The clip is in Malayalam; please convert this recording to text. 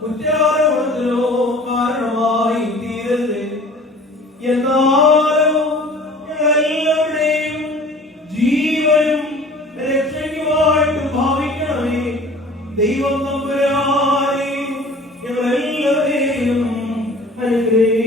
കുറ്റാരോപണത്തിനോ കാരണമായി തീരരുത്. എന്നാൽ ദൈവം തമ്പുരാനെ ഞങ്ങളെല്ലാവരെയും അനുഗ്രഹിക്കണമേ.